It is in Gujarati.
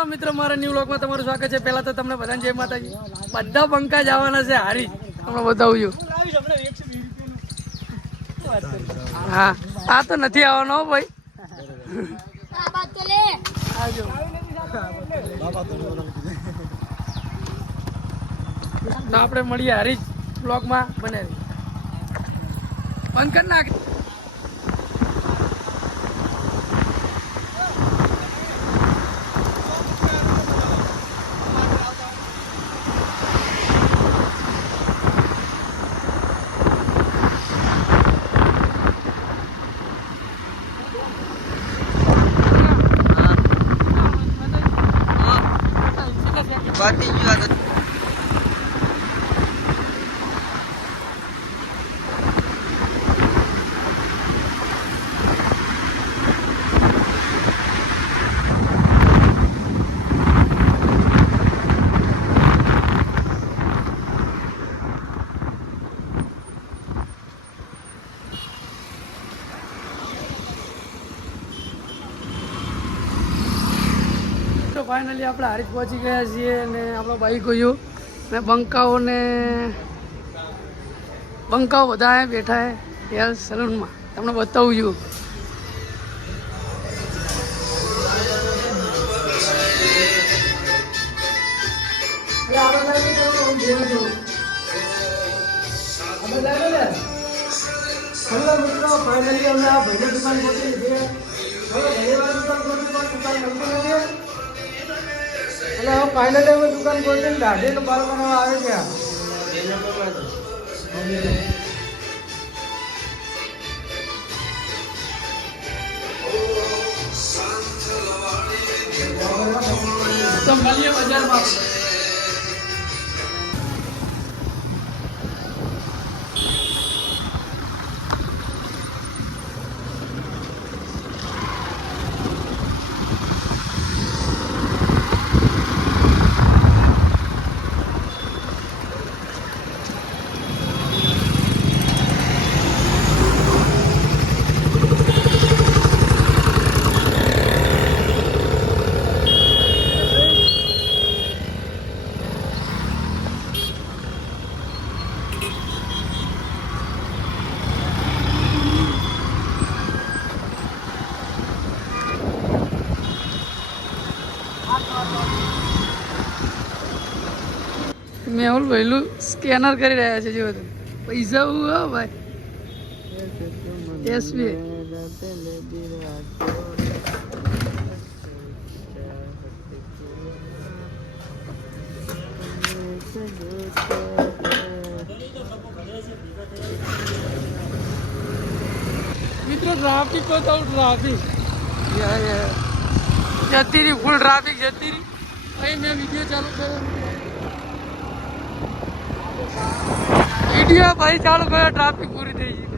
હેલો મિત્રો, મારા ન્યૂ વ્લોગમાં તમારું સ્વાગત છે। પહેલા તો તમને બધાને જય માતાજી। બધા પંકા જવાના છે હારી, તમને બતાવું છું। હા, આ તો નથી આવવાનો ભાઈ। તો આપણે મળીએ હારી વ્લોગમાં, બને બંધ કરી નાખ। फाइनली આપણે હારી પહોંચી ગયા છીએ અને આપણો બાઈક ગયો ને બંકાઓ બધા બેઠા હે હેર સલૂનમાં, તમને બતાવું છું। હેલો મિત્રો, ફાઇનલી અમે આ ભાઈની દુકાન પહોંચી છે। હવે ઘણીવાર દુકાન પહોંચી પણ દુકાન મળતી નથી, એટલે હવે ફાઇનલી અમે દુકાન પહોંચીને દાઢીનો બાલ બનાવવા આવે ગયા। તો મળીએ બજારમાં। મેહુલ વહેલું સ્કેનર કરી રહ્યા છે, જો પૈસા હો ભાઈ। એસબી મિત્રો ટ્રાફિક બતાવું, ટ્રાફિક જતી રહી, ફૂલ ટ્રાફિક જતી રહી। અહીં મેં વિડીયો ચાલુ કર્યો, વિડીયો ભાઈ ચાલુ કર્યો, ટ્રાફિક પૂરી થઈ ગઈ।